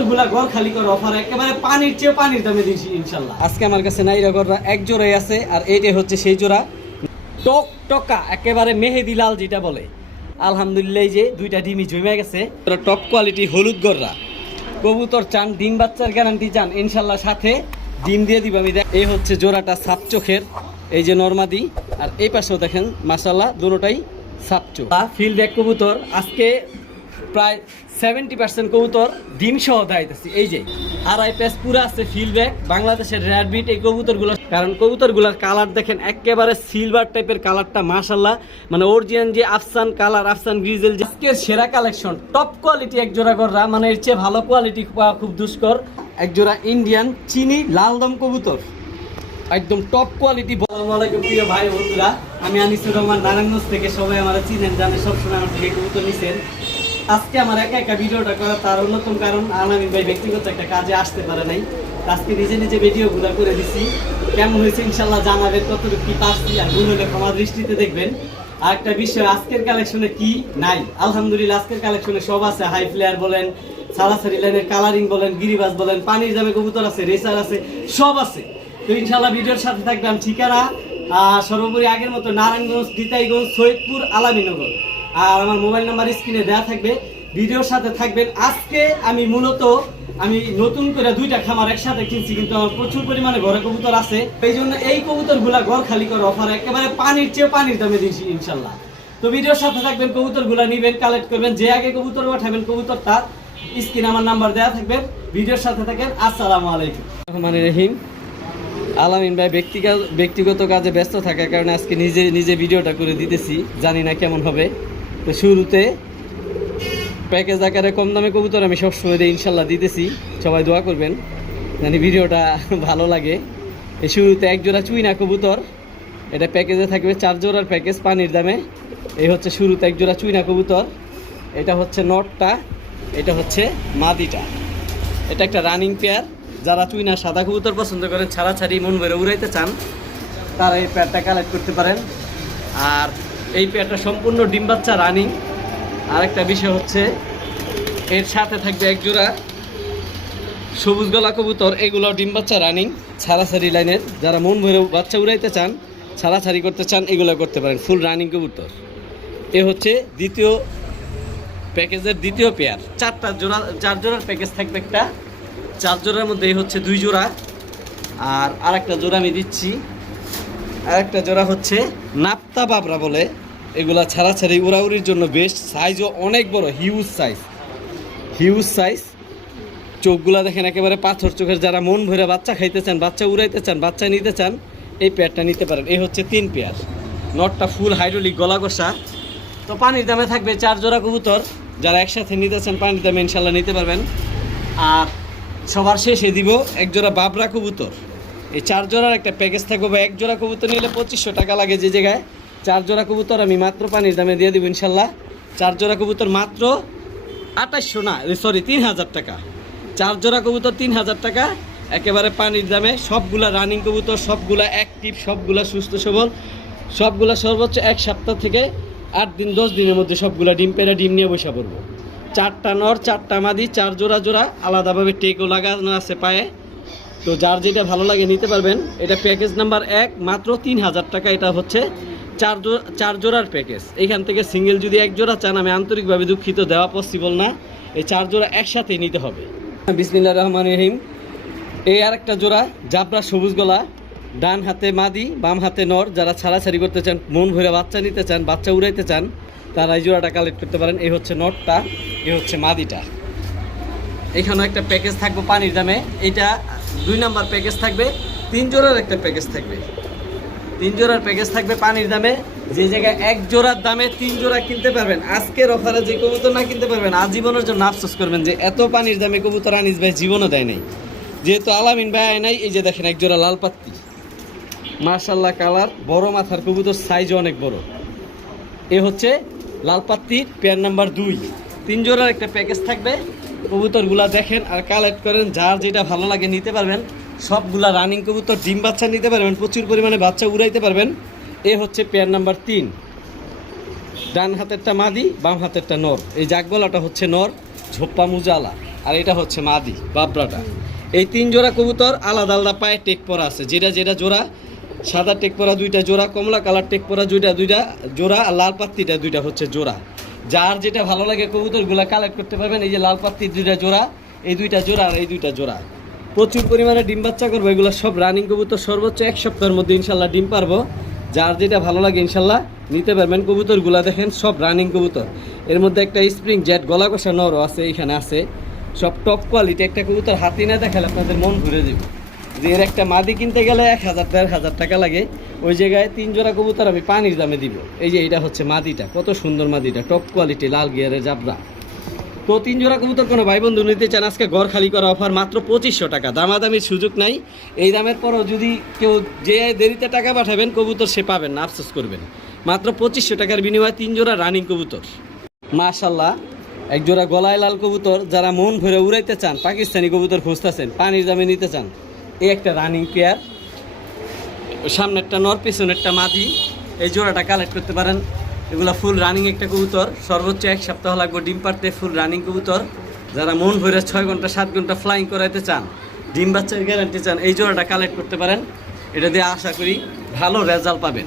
কবুতরগুলা ঘর খালি করে অফার একেবারে পানির চেয়ে পানির দামে দিয়েছি ইনশাল্লাহ। আজকে আমার কাছে নাইরা গররা এক জোড়াই আছে, আর এইটাই হচ্ছে সেই জোড়া টক টকা একেবারে মেহেদি লাল যেটা বলে। আলহামদুলিল্লাহ এই যে দুইটা ডিমই জমে গেছে। টপ কোয়ালিটি হলুদ গররা কবুতর চান, ডিম বাচ্চার গ্যারান্টি চান ইনশাল্লাহ, সাথে ডিম দিয়ে দিব আমি। এই হচ্ছে জোড়াটা সাপ চোখের, এই যে নরমাদি, আর এই পাশেও দেখেন মাশাআল্লাহ দুটোটাই সাপ চোখ। ফিল্ড এক কবুতর আজকে প্রায় 70% কবুতর ডিম সহ দাইতেছি। এই যে আড়াই পেস পুরো আছে ফিল্ড ব্যাক, বাংলাদেশের রেয়ার বিট এই কবুতরগুলো। কারণ কবুতরগুলোর কালার দেখেন একেবারে সিলভার টাইপের কালারটা মাশাআল্লাহ, মানে অরিজিনাল যে আফসান কালার, আফসান গ্রিজেল আজকের সেরা কালেকশন। টপ কোয়ালিটি এক জোড়া গররা, মানে এর চেয়ে ভালো কোয়ালিটি পাওয়া খুব দুষ্কর। এক জোড়া ইন্ডিয়ান চিনি লালদম কবুতর, একদম টপ কোয়ালিটি। আসসালামু আলাইকুম প্রিয় ভাই বন্ধুরা, আমি আনিসুর রহমান নারায়ণগঞ্জ থেকে। সবাই আমার চিনেন, জানে, সবসময় আমার থেকে কবুতর নিছেন। আজকে আমার একা ভিডিওটা করা তার অন্যতম কারণ আলামিন ভাই ব্যক্তিগত একটা কাজে আসতে পারে নাই। আজকে নিজে নিজে ভিডিওগুলো করে দিছি। কেমন হয়েছে ইনশাল্লাহ জানাবেন, কতটুকু কি পারছি, আর ভুল হলে ক্ষমা দৃষ্টিতে দেখবেন। আর একটা বিষয়, আজকের কালেকশনে কি নাই, আলহামদুলিল্লাহ আজকের কালেকশনে সব আছে। হাই ফ্লেয়ার বলেন, সারাসারি লাইনের কালারিং বলেন, গিরিবাজ বলেন, পানির দামে কবুতর আছে, রেসার আছে, সব আছে। তো ইনশাল্লাহ ভিডিওর সাথে থাকবেন। ঠিকানা সর্বোপরি আগের মতো নারায়ণগঞ্জ, দিতাইগঞ্জ, সৈয়দপুর, আলামিনগর। আর আমার মোবাইল নাম্বার স্ক্রিনে দেওয়া থাকবে, ভিডিওর সাথে থাকবেন। আজকে আমি মূলত নতুন করে দুইটা খামার একসাথে কিনছি, কিন্তু আমার প্রচুর পরিমাণে ঘরে কবুতর আছে। এই জন্য এই কবুতরগুলা ঘর খালি করে অফার একেবারে পানির চেয়ে পানির দামে দিয়েছি ইনশাল্লাহ। তো ভিডিওর সাথে থাকবেন, কবুতরগুলা নিবেন, কালেক্ট করবেন। যে আগে কবুতর পাঠাবেন কবুতর তার স্ক্রিনে আমার নাম্বার দেওয়া থাকবে, ভিডিওর সাথে থাকেন। আসসালামু আলাইকুম রহমানির রহিম। আলামিন ভাই ব্যক্তিগত কাজে ব্যস্ত থাকার কারণে আজকে নিজে ভিডিওটা করে দিতেছি, জানি না কেমন হবে। তো শুরুতে প্যাকেজ আকারে কম দামে কবুতর আমি সবসময় ইনশাল্লাহ দিতেছি, সবাই দোয়া করবেন জানি ভিডিওটা ভালো লাগে। এই শুরুতে এক জোড়া চুইনা কবুতর, এটা প্যাকেজে থাকবে 4 জোড়ার প্যাকেজ পানির দামে। এই হচ্ছে শুরুতে এক জোড়া চুইনা কবুতর, এটা হচ্ছে নটটা, এটা হচ্ছে মাদিটা। এটা একটা রানিং পেয়ার। যারা চুইনা সাদা কবুতর পছন্দ করেন, ছাড়াছাড়ি মন ভরে উড়াইতে চান, তারা এই পেয়ারটা কালেক্ট করতে পারেন। আর এই পেয়ারটা সম্পূর্ণ ডিম বাচ্চা রানিং। আরেকটা বিষয় হচ্ছে এর সাথে থাকবে এক জোড়া সবুজ গলা কবুতর, এগুলো ডিম বাচ্চা রানিং, ছাড়াছাড়ি লাইনের। যারা মন ভরে বাচ্চা উড়াইতে চান, ছাড়াছাড়ি করতে চান, এগুলো করতে পারেন, ফুল রানিং কবুতর। এ হচ্ছে দ্বিতীয় প্যাকেজের দ্বিতীয় পেয়ার। 4 জোড়ার প্যাকেজ থাকবে একটা। 4 জোড়ার মধ্যে এই হচ্ছে 2 জোড়া, আর আরেকটা জোড়া আমি দিচ্ছি। আরেকটা জোড়া হচ্ছে নাপ্তা বাবরা বলে, এগুলা ছাড়াছাড়ি উড়াউড়ির জন্য বেস্ট। সাইজও অনেক বড়, হিউজ সাইজ। চোখগুলা দেখেন একেবারে পাথর চোখের। যারা মন ভরে বাচ্চা খাইতে চান, বাচ্চা উড়াইতে চান, বাচ্চা নিতে চান, এই পেয়ারটা নিতে পারেন। এই হচ্ছে 3 পেয়ার, নটটা ফুল হাইড্রোলিক গলা কষা। তো পানির দামে থাকবে 4 জোড়া কবুতর। যারা একসাথে নিতে চান পানির দামে ইনশাল্লাহ নিতে পারবেন। আর সবার শেষে দিব এক জোড়া বাবরা কবুতর। এই 4 জোড়ার একটা প্যাকেজ থাকবে, বা এক জোড়া কবুতর নিলে 2500 টাকা লাগে যে জায়গায়। 4 জোড়া কবুতর আমি মাত্র পানির দামে দিয়ে দিব ইনশাল্লাহ। 4 জোড়া কবুতর মাত্র 3000 টাকা। 4 জোড়া কবুতর 3000 টাকা একেবারে পানির দামে। সবগুলা রানিং কবুতর, সবগুলা অ্যাক্টিভ, সবগুলা সুস্থ সবল, সবগুলা সর্বোচ্চ 1 সপ্তাহ থেকে 8 দিন 10 দিনের মধ্যে সবগুলা ডিম পেড়ে ডিম নিয়ে বসা পড়বো। 4টা নর, 4টা মাদি, 4 জোড়া আলাদাভাবে টেকও লাগানো আছে পায়ে। তো যার যেটা ভালো লাগে নিতে পারবেন। এটা প্যাকেজ নাম্বার 1, মাত্র 3000 টাকা। এটা হচ্ছে 4 জোড়ার প্যাকেজ। এখান থেকে সিঙ্গেল যদি 1 জোড়া চান, আমি আন্তরিকভাবে দুঃখিত, দেওয়া পসিবল না। এই 4 জোড়া একসাথেই নিতে হবে। বিসমিল্লাহির রহমানির রহিম। এই আরেকটা জোড়া জাবরা সবুজ গলা, ডান হাতে মাদি, বাম হাতে নর। যারা ছাড়াছাড়ি করতে চান, মন ভরে বাচ্চা নিতে চান, বাচ্চা উড়াইতে চান, তারা এই জোড়াটা কালেক্ট করতে পারেন। এই হচ্ছে নটটা, এই হচ্ছে মাদিটা। এখানেও একটা প্যাকেজ থাকবে পানির দামে। এটা 2 নাম্বার প্যাকেজ থাকবে। 3 জোড়ার একটা প্যাকেজ থাকবে। 3 জোড়ার প্যাকেজ থাকবে পানির দামে। যে জায়গায় 1 জোড়ার দামে 3 জোড়া কিনতে পারবেন, আজকের অফারে যে কবুতর না কিনতে পারবেন, আজীবনের জন্য আফসোস করবেন যে এত পানির দামে কবুতর আনিস ভাই জীবনও দেয় নাই। যেহেতু আলামিন ভাই আয় নাই, এই যে দেখেন এক জোড়া লাল পাত্তি, মাশাআল্লাহ কালার, বড় মাথার কবুতর, সাইজও অনেক বড়। এ হচ্ছে লাল পাত্তির পেয়ার নাম্বার 2। 3 জোড়ার একটা প্যাকেজ থাকবে। কবুতরগুলা দেখেন আর কালেক্ট করেন, যার যেটা ভালো লাগে নিতে পারবেন। সবগুলা রানিং কবুতর, ডিম বাচ্চা নিতে পারবেন, প্রচুর পরিমাণে বাচ্চা উড়াইতে পারবেন। এ হচ্ছে পেয়ার নাম্বার 3। ডান হাতেরটা মাদি, বাম হাতেরটা নর। এই জাগবলাটা হচ্ছে নর, ঝোপ্পা মুজালা। আর এটা হচ্ছে মাদি বাবরাটা। এই 3 জোড়া কবুতর আলাদা আলাদা পায়ে টেক পরা আছে, যেটা যেটা জোড়া সাদা টেক পরা 2টা জোড়া, কমলা কালার টেক পরা 2টা জোড়া, আর লাল পাত্তিটা 2টা হচ্ছে জোড়া। যার যেটা ভালো লাগে কবুতরগুলো কালেক্ট করতে পারবেন। এই যে লাল পাত্তির 2টা জোড়া, এই 2টা জোড়া আর এই 2টা জোড়া। প্রচুর পরিমাণে ডিম বাচ্চা করবো, এগুলো সব রানিং কবুতর। সর্বোচ্চ 1 সপ্তাহের মধ্যে ইনশাল্লাহ ডিম পারবো। যার যেটা ভালো লাগে ইনশাল্লাহ নিতে পারবেন। কবুতরগুলো দেখেন সব রানিং কবুতর। এর মধ্যে একটা স্প্রিং জেট গলা কষা নরও আছে, এইখানে আছে। সব টপ কোয়ালিটি। একটা কবুতর হাতি না দেখালে আপনাদের মন ঘুরে যাবে। যে এর একটা মাদি কিনতে গেলে 1000-1500 টাকা লাগে, ওই জায়গায় 3 জোড়া কবুতর আমি পানির দামে দিব। এই যে এটা হচ্ছে মাদিটা, কত সুন্দর মাদিটা, টপ কোয়ালিটি, লাল গিয়ারের জাবরা। তো 3 জোড়া কবুতর কোনো ভাই বন্ধু নিতে চান, আজকে ঘর খালি করা অফার মাত্র 2500 টাকা। দামাদামির সুযোগ নাই। এই দামের পরও যদি কেউ যে দেরিতে টাকা পাঠাবেন কবুতর সে পাবেন না, আফসোস করবেন। মাত্র 2500 টাকার বিনিময়ে 3 জোড়া রানিং কবুতর। মাশাল্লাহ, এক জোড়া গলায় লাল কবুতর। যারা মন ভরে উড়াইতে চান, পাকিস্তানি কবুতর খুঁজতেছেন, পানির দামে নিতে চান, এই একটা রানিং পেয়ার। সামনেরটা নর, পিছনেরটা মাদি। এই জোড়াটা কালেক্ট করতে পারেন। এগুলো ফুল রানিং একটা কবুতর। সর্বোচ্চ 1 সপ্তাহ লাগবে ডিম পারতে। ফুল রানিং কবুতর। যারা মন ভরে 6 ঘন্টা 7 ঘন্টা ফ্লাইং করাইতে চান, ডিম বাচ্চার গ্যারান্টি চান, এই জোড়াটা কালেক্ট করতে পারেন। এটা দিয়ে আশা করি ভালো রেজাল্ট পাবেন।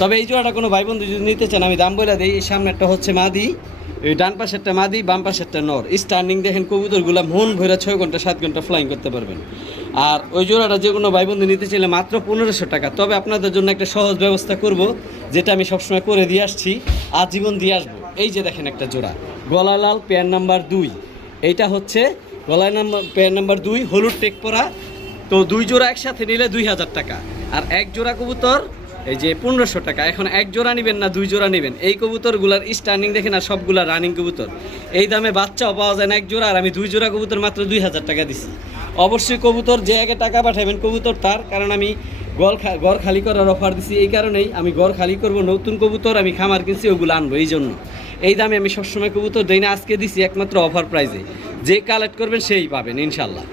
তবে এই জোড়াটা কোনো ভাই বন্ধু যদি নিতে চান আমি দাম বলে দিই। এই সামনেরটা হচ্ছে মাদি, এই ডান পাশেরটা মাদি, বাম পাশেরটা নর। স্টার্নিং দেখেন কবুতরগুলো মন ভরে 6 ঘন্টা 7 ঘন্টা ফ্লাইং করতে পারবেন। আর ওই জোড়াটা যে কোনো ভাই বন্ধু নিতে চাইলে মাত্র 1500 টাকা। তবে আপনাদের জন্য একটা সহজ ব্যবস্থা করব, যেটা আমি সবসময় করে দিয়ে আসছি, আজীবন দিয়ে আসবো। এই যে দেখেন একটা জোড়া গলা লাল, পেয়ার নাম্বার 2। এইটা হচ্ছে গলায় পেয়ার নাম্বার 2, হলুদ টেক পরা। তো 2 জোড়া একসাথে নিলে 2000 টাকা। আর 1 জোড়া কবুতর এই যে 1500 টাকা। এখন 1 জোড়া নেবেন না 2 জোড়া নেবেন? এই কবুতরগুলার স্টার্নিং দেখেন আর সবগুলা রানিং কবুতর। এই দামে বাচ্চাও পাওয়া যায় না 1 জোড়া। আর আমি 2 জোড়া কবুতর মাত্র 2000 টাকা দিছি। অবশ্যই কবুতর যে আগে টাকা পাঠাবেন কবুতর তার, কারণ আমি ঘর খালি করার অফার দিছি। এই কারণেই আমি ঘর খালি করব, নতুন কবুতর আমি খামার কিনছি ওগুলো আনবো, এই জন্য। এই দামে আমি সবসময় কবুতর দেই না, আজকে দিছি একমাত্র অফার প্রাইসে। যে কালেক্ট করবেন সেই পাবেন ইনশাল্লাহ।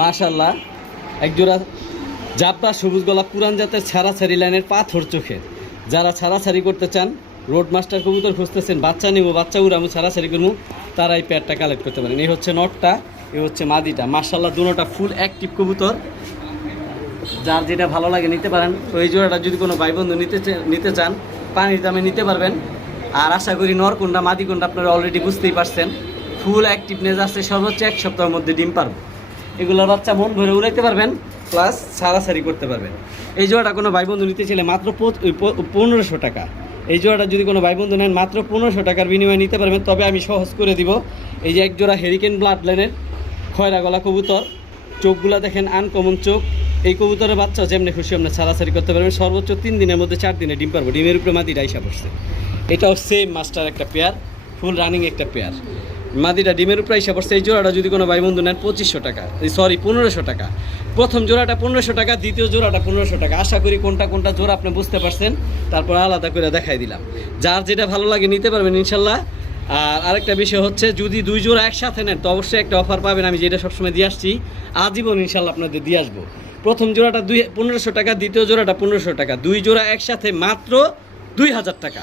মাশাল্লাহ, এক জোড়া জাবরা সবুজ গলা পুরান জাতের ছাড়াছাড়ি লাইনের পাথর চোখের। যারা ছাড়াছাড়ি করতে চান, রোড মাস্টার কবুতর খুঁজতেছেন, বাচ্চা নেবো, বাচ্চা উড়ামু, ছাড়াছাড়ি করবো, তারা এই পেয়ারটা কালেক্ট করতে পারেন। এই হচ্ছে নটটা, এই হচ্ছে মাদিটা। মাশাল্লাহ, দুটোটা ফুল অ্যাক্টিভ কবুতর। যার যেটা ভালো লাগে নিতে পারেন। তো এই জোড়াটা যদি কোনো ভাই বন্ধু নিতে চান, পানির দামে নিতে পারবেন। আর আশা করি নর কোনটা মাদি কোনটা আপনারা অলরেডি বুঝতেই পারছেন। ফুল অ্যাক্টিভনেস আছে, সর্বোচ্চ 1 সপ্তাহের মধ্যে ডিম পারবো। এগুলোর বাচ্চা মন ভরে উড়াইতে পারবেন, প্লাস ছাড়াছাড়ি করতে পারবেন। এই জোড়াটা কোনো ভাই বন্ধু নিতে চাইলে মাত্র 1500 টাকা। এই জোড়াটা যদি কোনো ভাই বন্ধু নেন মাত্র 1500 টাকার বিনিময়ে নিতে পারবেন। তবে আমি সহজ করে দিব। এই যে এক জোড়া হেরিকেন ব্লাড লাইনের খয়রা গলা কবুতর, চোখগুলা দেখেন আনকমন চোখ। এই কবুতরের বাচ্চা যেমনি খুশি আপনার ছাড়াছাড়ি করতে পারবেন। সর্বোচ্চ 3 দিনের মধ্যে 4 দিনে ডিম পারবো। ডিমের উপরে মাদিটা আইসা পড়ছে। এটাও সেম মাস্টার একটা পেয়ার, ফুল রানিং একটা পেয়ার। মাদিটা ডিমের উপরে আইসা পড়ছে। এই জোড়াটা যদি কোনো ভাই বন্ধু নেন 2500 টাকা, 1500 টাকা। প্রথম জোড়াটা 1500 টাকা, দ্বিতীয় জোড়াটা 1500 টাকা। আশা করি কোনটা জোড়া আপনি বুঝতে পারছেন। তারপর আলাদা করে দেখাই দিলাম। যার যেটা ভালো লাগে নিতে পারবেন ইনশাল্লাহ। আর আরেকটা বিষয় হচ্ছে, যদি 2 জোড়া একসাথে নেন তো অবশ্যই একটা অফার পাবেন। আমি যেটা সবসময় দিয়ে আসছি, আজীবন ইনশাল্লাহ আপনাদের দিয়ে আসবো। প্রথম জোড়াটা 1500 টাকা, দ্বিতীয় জোড়াটা 1500 টাকা। 2 জোড়া একসাথে মাত্র 2000 টাকা।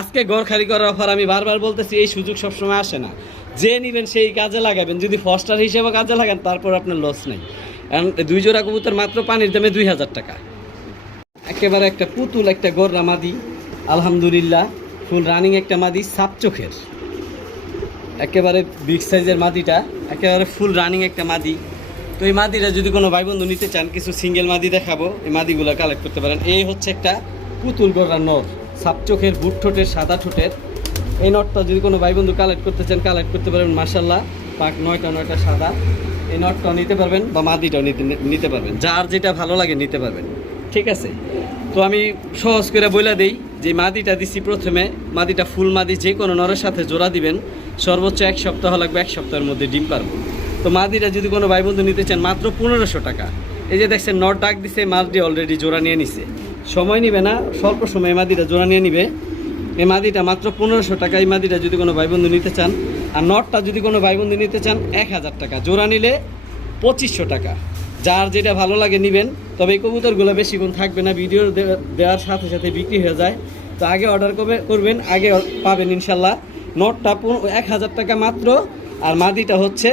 আজকে ঘর খালি করার অফার। আমি বারবার বলতেছি, এই সুযোগ সবসময় আসে না। যে নেবেন সেই কাজে লাগাবেন। যদি ফস্টার হিসেবে কাজে লাগান তারপর আপনার লস নেই। কারণ 2 জোড়া কবুতর মাত্র পানির দামে 2000 টাকা। একেবারে একটা পুতুল, একটা গররা মাদি, আলহামদুলিল্লাহ ফুল রানিং একটা মাদি, সাপ চোখের, একেবারে বিগ সাইজের মাদিটা, একেবারে ফুল রানিং একটা মাদি। তো এই মাদিটা যদি কোনো ভাই বন্ধু নিতে চান, কিছু সিঙ্গেল মাদি দেখাবো, এই মাদিগুলো কালেক্ট করতে পারেন। এই হচ্ছে একটা পুতুল গররা নর, সাপ চোখের, বুট ঠোঁটের, সাদা ঠোঁটের। এই নটটা যদি কোনো ভাই বন্ধু কালেক্ট করতে চান কালেক্ট করতে পারবেন। মাশাল্লাহ, পাক 9টা সাদা। এই নটটাও নিতে পারবেন বা মাদিটাও নিতে পারবেন। যার যেটা ভালো লাগে নিতে পারবেন, ঠিক আছে। তো আমি সহজ করে বলে দিই যে মাদিটা দিছি প্রথমে, মাদিটা ফুল মাদি, যে কোনো নরের সাথে জোড়া দিবেন। সর্বোচ্চ 1 সপ্তাহ লাগবে, 1 সপ্তাহের মধ্যে ডিম পারবো। তো মাদিটা যদি কোনো ভাই বন্ধু নিতে চান মাত্র 1500 টাকা। এই যে দেখছেন নট ডাক দিছে, মাদি অলরেডি জোড়া নিয়ে নিছে। সময় নিবে না, স্বল্প সময়ে মাদিটা জোড়া নিয়ে নিবে। এই মাদিটা মাত্র 1500 টাকা। এই মাদিটা যদি কোনো ভাই বন্ধু নিতে চান, আর নটটা যদি কোনো ভাই বন্ধু নিতে চান 1000 টাকা। জোড়া নিলে 2500 টাকা। যার যেটা ভালো লাগে নেবেন। তবে এই কবুতরগুলো বেশিক্ষণ থাকবে না, ভিডিও দেওয়ার সাথে সাথে বিক্রি হয়ে যায়। তো আগে অর্ডার করবেন, আগে পাবেন ইনশাল্লাহ। নটটা 1000 টাকা মাত্র, আর মাদিটা হচ্ছে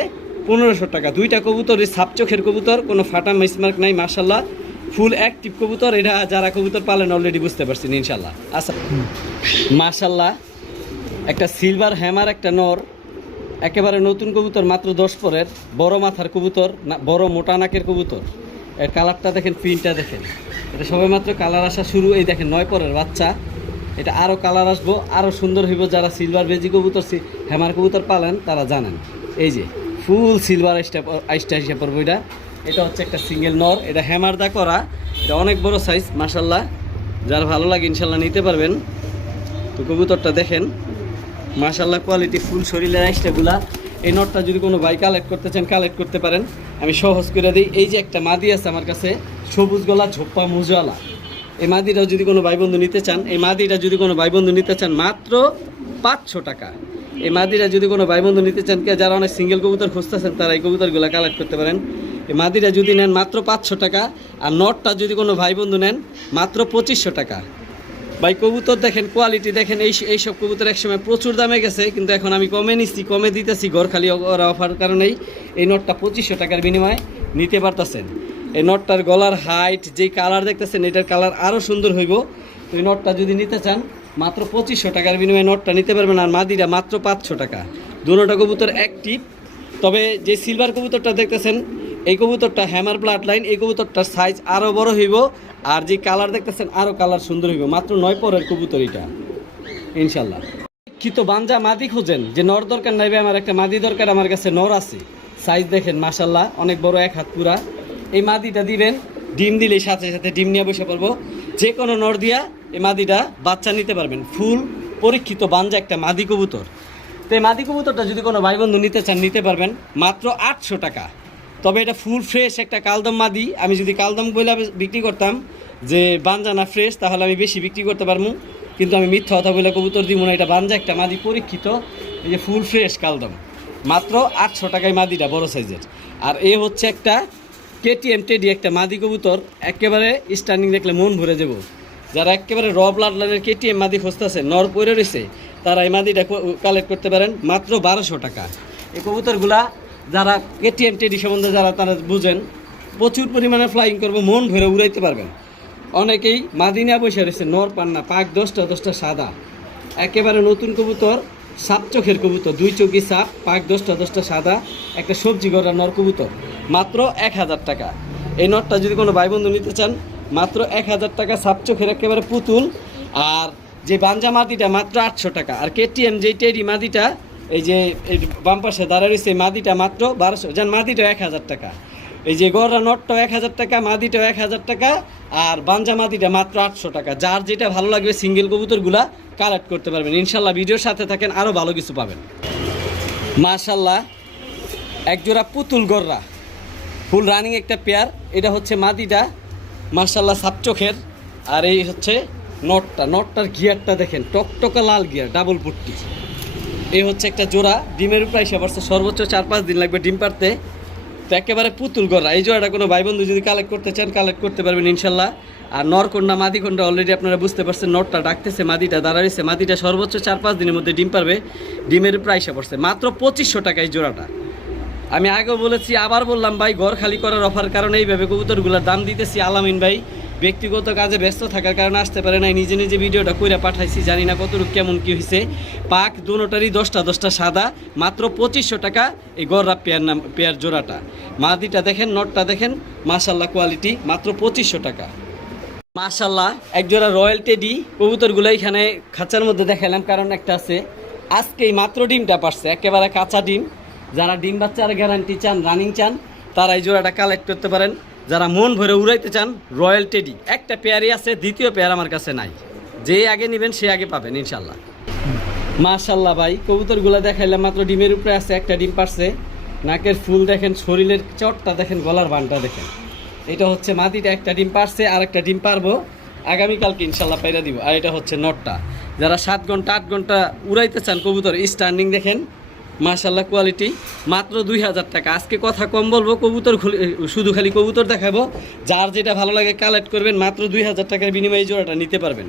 1500 টাকা। দুইটা কবুতর সাপ চোখের কবুতর, কোনো ফাটা মিসমার্ক নাই, মাশাল্লাহ ফুল অ্যাক্টিভ কবুতর। এটা যারা কবুতর পালেন অলরেডি বুঝতে পারছেন ইনশাল্লাহ। আচ্ছা মাশাল্লাহ একটা সিলভার হ্যামার একটা নর, একেবারে নতুন কবুতর, মাত্র 10 পরের, বড় মাথার কবুতর, বড় মোটা নাকের কবুতর। এর কালারটা দেখেন, প্রিন্টটা দেখেন, এটা সবে মাত্র কালার আসা শুরু। এই দেখেন 9 পরের বাচ্চা, এটা আরও কালার আসবো, আরও সুন্দর হইব। যারা সিলভার বেজি কবুতর হ্যামার কবুতর পালেন তারা জানেন। এই যে ফুল সিলভার আইসটা হিসাব পড়বো। এটা হচ্ছে একটা সিঙ্গেল নর, এটা হ্যামার দা করা, এটা অনেক বড় সাইজ মাশাল্লাহ। যার ভালো লাগে ইনশাল্লাহ নিতে পারবেন। তো কবুতরটা দেখেন মাশাল্লাহ কোয়ালিটি ফুল, শরীরের আইসটাগুলা। এই নটটা যদি কোনো ভাই কালেক্ট করতে চান কালেক্ট করতে পারেন, আমি সহজ করে দিই। এই যে একটা মাদি আছে আমার কাছে, সবুজ গলা ঝোপ্পা মুজওয়ালা, এই মাদিটাও যদি কোনো ভাই বন্ধু নিতে চান, এই মাদিটা যদি কোনো ভাই বন্ধু নিতে চান মাত্র 500 টাকা। এই মাদিটা যদি কোনো ভাই বন্ধু নিতে চান, যারা অনেক সিঙ্গেল কবুতর খুঁজতেছেন তারা এই কবুতরগুলো কালেক্ট করতে পারেন। এই মাদিটা যদি নেন মাত্র 500 টাকা, আর নটটা যদি কোনো ভাই বন্ধু নেন মাত্র 2500 টাকা। ভাই কবুতর দেখেন, কোয়ালিটি দেখেন, এইসব কবুতর একসময় প্রচুর দামে গেছে, কিন্তু এখন আমি কমে নিচ্ছি, কমে দিতেছি ঘর খালি অফার কারণেই। এই নটটা 2500 টাকার বিনিময়ে নিতে পারতেছেন। এই নটটার গলার হাইট, যেই কালার দেখতেছেন এটার কালার আরও সুন্দর হইব। তো এই নটটা যদি নিতে চান মাত্র 2500 টাকার বিনিময়ে নটটা নিতে পারবেন, আর মাদিটা মাত্র 500 টাকা। দুটোটা কবুতর অ্যাক্টিভ। তবে যে সিলভার কবুতরটা দেখতেছেন এই কবুতরটা হ্যামার ব্লাড লাইন, এই কবুতরটার সাইজ আরও বড় হইব, আর যে কালার দেখতেছেন আরও কালার সুন্দর হইব। মাত্র 9 পরের কবুতর এটা ইনশাল্লাহ। কিন্তু বাঞ্জা মাদি খোঁজেন, যে নর দরকার নাইবে, আমার একটা মাদি দরকার, আমার কাছে নর আছে। সাইজ দেখেন মাশাল্লাহ অনেক বড়, 1 হাত পুরা। এই মাদিটা দিবেন, ডিম দিলে সাথে সাথে ডিম নিয়ে বসে পড়বো। যে কোনো নর দিয়া এই মাদিটা বাচ্চা নিতে পারবেন। ফুল পরীক্ষিত বাঞ্জা একটা মাদি কবুতর। তো এই মাদি কবুতরটা যদি কোনো ভাই বন্ধু নিতে চান নিতে পারবেন মাত্র 800 টাকা। তবে এটা ফুল ফ্রেশ একটা কালদম মাদি। আমি যদি কালদম বইলা বিক্রি করতাম যে বাঞ্জা না ফ্রেশ, তাহলে আমি বেশি বিক্রি করতে পারবো, কিন্তু আমি মিথ্যা কথা বলে কবুতর দিব না। এটা বাঞ্জা একটা মাদি পরীক্ষিত, এই যে ফুল ফ্রেশ কালদম, মাত্র 800 টাকায় মাদিটা বড় সাইজের। আর এ হচ্ছে একটা কেটিএম টেডি, একটা মাদি কবুতর, একেবারে স্ট্যান্ডিং দেখলে মন ভরে যাব। যারা একেবারে র ব্লাড লাইনের কেটিএম মাদি খুঁজতেছে, নর পরে রয়েছে, তারা এই মাদিটা কালেক্ট করতে পারেন মাত্র 1200 টাকা। এই কবুতরগুলা যারা কেটিএম টেডি সম্বন্ধে তারা বুঝেন, প্রচুর পরিমাণে ফ্লাইং করবো, মন ভরে উড়াইতে পারবেন। অনেকেই মাদিনা বসে রয়েছে, নর পান না, পাক 10টা সাদা, একেবারে নতুন কবুতর, সাপ চোখের কবুতর, 2 চোখি সাপ, পাক 10টা সাদা, একটা সবজি গড়া নর কবুতর, মাত্র 1000 টাকা। এই নটটা যদি কোনো ভাই বন্ধু নিতে চান মাত্র 1000 টাকা, সাপ চোখের একেবারে পুতুল। আর যে বাঞ্জা মাদিটা মাত্র 800 টাকা। আর কেটিএম যে টেডি মাদিটা, এই যে এই বাম পাশে দাঁড়া রয়েছে, মাদিটা মাত্র 1200, যেন মাদিটাও 1000 টাকা। এই যে গড়া নটটাও 1000 টাকা, মাদিটাও 1000 টাকা, আর বাঞ্জা মাদিটা মাত্র 800 টাকা। যার যেটা ভালো লাগবে সিঙ্গেল কবুতরগুলা কালেক্ট করতে পারবেন ইনশাল্লাহ। ভিডিওর সাথে থাকেন, আরও ভালো কিছু পাবেন। মাশাল্লাহ একজোড়া পুতুল গররা, ফুল রানিং একটা পেয়ার। এটা হচ্ছে মাদিটা মাশাল্লাহ সাপ চোখের, আর এই হচ্ছে নটটা। নটটার গিয়ারটা দেখেন, টকটকা লাল গিয়ার, ডাবল পুট্টি। এই হচ্ছে একটা জোড়া, ডিমের প্রাইস পড়ছে সর্বোচ্চ 4-5 দিন লাগবে ডিম পারতে। তো একেবারে পুতুল গড়া এই জোড়াটা কোনো ভাই বন্ধু যদি কালেক্ট করতে চান কালেক্ট করতে পারবেন ইনশাল্লাহ। আর নরকন্যা মাদিকন্যা অলরেডি আপনারা বুঝতে পারছেন, নটটা ডাকতেছে, মাদিটা দাঁড়াইছে। মাদিটা সর্বোচ্চ 4-5 দিনের মধ্যে ডিম পারবে। ডিমের প্রাইসে পড়ছে মাত্র 2500 টাকা এই জোড়াটা। আমি আগেও বলেছি, আবার বললাম ভাই, ঘর খালি করার অফার কারণে এইভাবে কবুতরগুলোর দাম দিতেছি। আলামিন ভাই ব্যক্তিগত কাজে ব্যস্ত থাকার কারণে আসতে পারে নাই, নিজে নিজে ভিডিওটা কইরা পাঠাইছি, জানি না কতটুকু কেমন কী হয়েছে। পাক দুটোটারই 10টা সাদা, মাত্র 2500 টাকা এই গররা পেয়ার জোড়াটা। মাদিটা দেখেন, নটটা দেখেন, মাশাল্লাহ কোয়ালিটি, মাত্র 2500 টাকা। মাশাল্লাহ একজোড়া রয়্যাল টেডি কবুতরগুলো এখানে খাঁচার মধ্যে দেখালাম, কারণ একটা আছে আজকেই মাত্র ডিমটা পারছে, একেবারে কাঁচা ডিম। যারা ডিম বাচ্চার গ্যারান্টি চান, রানিং চান, তারা এই জোড়াটা কালেক্ট করতে পারেন। যারা মন ভরে উড়াইতে চান, রয়্যাল টেডি একটা পেয়ারই আছে, দ্বিতীয় পেয়ার আমার কাছে নাই। যে আগে নেবেন সে আগে পাবেন ইনশাল্লাহ। মাশাল্লাহ ভাই কবুতরগুলো দেখাইলাম, মাত্র ডিমের উপরে আছে, একটা ডিম পারছে। নাকের ফুল দেখেন, শরীরের চটটা দেখেন, গলার বানটা দেখেন। এটা হচ্ছে মাদিটা, একটা ডিম পারছে, আর একটা ডিম পারবো আগামীকালকে ইনশাল্লাহ পাইরা দিব। আর এটা হচ্ছে নটটা। যারা 7 ঘন্টা 8 ঘন্টা উড়াইতে চান কবুতর, স্ট্যান্ডিং দেখেন, মাশাল্লাহ কোয়ালিটি, মাত্র 2000 টাকা। আজকে কথা কম বলবো, কবুতর শুধু খালি কবুতর দেখাবো। যার যেটা ভালো লাগে কালেক্ট করবেন, মাত্র 2000 টাকার বিনিময়ে জোড়াটা নিতে পারবেন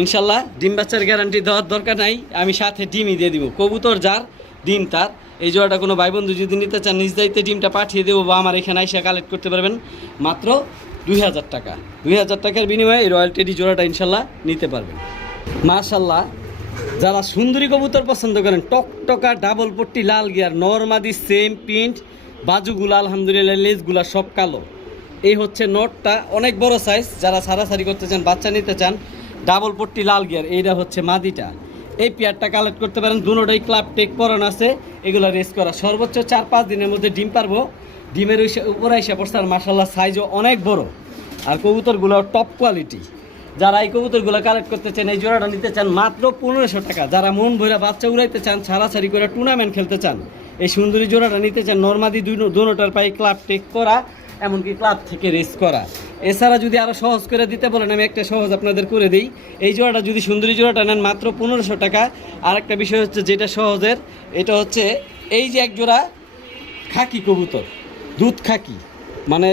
ইনশাল্লাহ। ডিম বাচ্চার গ্যারান্টি দেওয়ার দরকার নাই, আমি সাথে ডিমই দিয়ে দিব। কবুতর যার ডিম তার। এই জোড়াটা কোনো ভাই বন্ধু যদি নিতে চান নিজ দায়িত্বে ডিমটা পাঠিয়ে দেবো বা আমার এখানে এসে কালেক্ট করতে পারবেন মাত্র 2000 টাকা। 2000 টাকার বিনিময়ে এই রয়্যাল টেডি জোড়াটা ইনশাল্লাহ নিতে পারবেন। মাশাল্লাহ, যারা সুন্দরী কবুতর পছন্দ করেন, টকটকা ডাবল পট্টি লাল গিয়ার নরমাদি সেম প্রিন্ট, বাজুগুলা আলহামদুলিল্লাহ লেজগুলা সব কালো। এই হচ্ছে নটটা, অনেক বড় সাইজ। যারা সারাসারি করতে চান, বাচ্চা নিতে চান, ডাবল পট্টি লাল গিয়ার, এইটা হচ্ছে মাদিটা। এই পেয়ারটা কালেক্ট করতে পারেন। দুটোটাই ক্লাব টেক পরান আছে, এগুলো রেস করা। সর্বোচ্চ 4-5 দিনের মধ্যে ডিম পারবো। ডিমের উপরে এসে পড়ছে আর মাশাল্লাহ সাইজও অনেক বড়, আর কবুতরগুলো টপ কোয়ালিটি। যারা এই কবুতরগুলো কালেক্ট করতে চান, এই জোড়াটা নিতে চান মাত্র 1500 টাকা। যারা মন ভরে বাচ্চা উড়াইতে চান, ছাড়াছাড়ি করে টুর্নামেন্ট খেলতে চান, এই সুন্দরী জোড়াটা নিতে চান। নর্মাদি দুটোটার পায়ে ক্লাব টেক করা, এমনকি ক্লাব থেকে রেস করা। এছাড়া যদি আরও সহজ করে দিতে বলেন, আমি একটা সহজ আপনাদের করে দিই। এই জোড়াটা যদি সুন্দরী জোড়াটা নেন মাত্র 1500 টাকা। আর একটা বিষয় হচ্ছে যেটা সহজের, এটা হচ্ছে এই যে এক জোড়া খাকি কবুতর, দুধ খাকি, মানে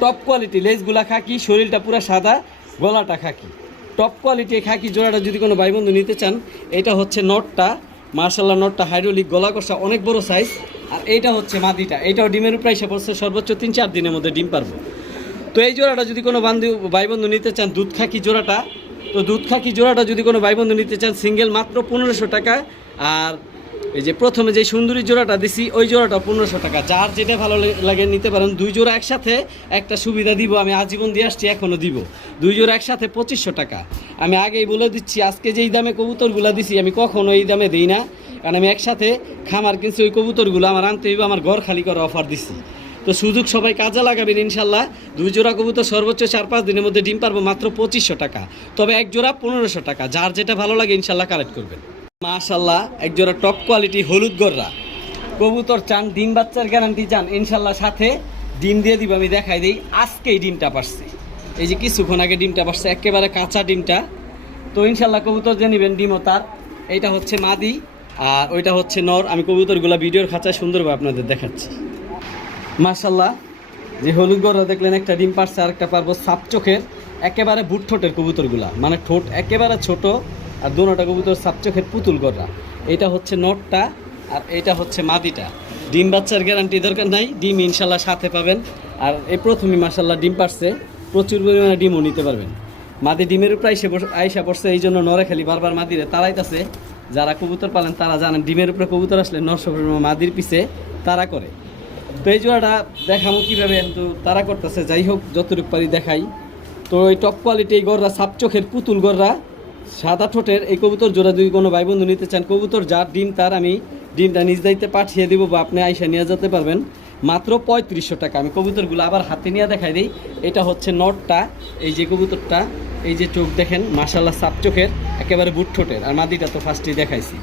টপ কোয়ালিটি। লেজগুলা খাকি, শরীরটা পুরো সাদা, গলাটা খাকি, টপ কোয়ালিটি। খাকি জোড়াটা যদি কোনো ভাই বন্ধু নিতে চান, এটা হচ্ছে নটটা। মার্শাল্লাহ, নটটা হাইড্রোলিক, গলা কষা, অনেক বড় সাইজ। আর এইটা হচ্ছে মাদিটা, এটাও ডিমের উপরে এসে পড়ছে। সর্বোচ্চ 3-4 দিনের মধ্যে ডিম পারবো। তো এই জোড়াটা যদি কোনো ভাই বন্ধু নিতে চান, দুধ খাকি জোড়াটা, তো দুধ খাকি জোড়াটা যদি কোনো ভাই বন্ধু নিতে চান, সিঙ্গেল মাত্র 1500 টাকা। আর এই যে প্রথমে যে সুন্দরী জোড়াটা দিছি, ওই জোড়াটা 1500 টাকা। যার যেটা ভালো লাগে নিতে পারেন। 2 জোড়া একসাথে একটা সুবিধা দিব, আমি আজীবন দিয়ে আসছি, এখনও দিব। 2 জোড়া একসাথে 2500 টাকা। আমি আগেই বলে দিচ্ছি, আজকে যেই দামে কবুতরগুলো দিছি আমি কখনো এই দামে দিই না, কারণ আমি একসাথে খামার কিনছি। ওই কবুতরগুলো আমার আনতে হইব, আমার ঘর খালি করে অফার দিছি। তো সুযোগ সবাই কাজে লাগাবেন ইনশাল্লাহ। 2 জোড়া কবুতর সর্বোচ্চ 4-5 দিনের মধ্যে ডিম পারবো মাত্র 2500 টাকা। তবে এক জোড়া 1500 টাকা। যার যেটা ভালো লাগে ইনশাল্লাহ কালেক্ট করবেন। মাশাল্লাহ, এক জোড়া টপ কোয়ালিটি হলুদ গররা কবুতর চান, ডিম বাচ্চার গ্যারান্টি চান, ইনশাল্লাহ সাথে ডিম দিয়ে দিব। আমি দেখাই দিই, আজকেই ডিমটা পারছে। এই যে কিছুক্ষণ আগে ডিমটা পারছে, একেবারে কাঁচা ডিমটা। তো ইনশাল্লাহ কবুতর যে নেবেন ডিমও তার। এইটা হচ্ছে মাদি আর ওইটা হচ্ছে নর। আমি কবুতরগুলো ভিডিওর খাঁচায় সুন্দরভাবে আপনাদের দেখাচ্ছি। মাশাল্লাহ, যে হলুদ গররা দেখলেন, একটা ডিম পারছে, আর একটা পারবো সাপ চোখের, একেবারে বুট ঠোঁটের কবুতরগুলা, মানে ঠোঁট একেবারে ছোট। আর দুটোটা কবুতর সাপ চোখের পুতুল গররা। এটা হচ্ছে নটটা আর এটা হচ্ছে মাদিটা। ডিম বাচ্চার গ্যারান্টি দরকার নাই, ডিম ইনশাল্লাহ সাথে পাবেন। আর এই প্রথমে মাশাল্লাহ ডিম পারছে, প্রচুর পরিমাণে ডিমও নিতে পারবেন। মাদি ডিমের উপরে আইসা পড়ছে, এই জন্য নরে খালি বারবার মাদিরে তাড়াইতেছে। যারা কবুতর পালেন তারা জানেন, ডিমের উপরে কবুতর আসলে নরসব মাদির পিছে তারা করে। তো এই জোড়াটা দেখাবো কীভাবে, কিন্তু তারা করতেছে। যাই হোক, যতটুকু পারি দেখাই। তো এই টপ কোয়ালিটি এই গররা, সাপ চোখের পুতুল গররা, সাদা ঠোঁটের এই কবুতর জোড়া যদি কোনো ভাই বন্ধু নিতে চান, কবুতর যার ডিম তার আমি ডিমটা নিজ দায়িত্বে পাঠিয়ে দেবো, বা আপনি আইসা নিয়ে যেতে পারবেন মাত্র 3500 টাকা। আমি কবুতরগুলো আবার হাতে নিয়ে দেখাই দিই। এটা হচ্ছে নটটা, এই যে কবুতরটা, এই যে চোখ দেখেন মাশাল্লাহ সাপ চোখের, একেবারে বুট ঠোঁটের। আর মাদিটা তো ফার্স্টেই দেখাইছি।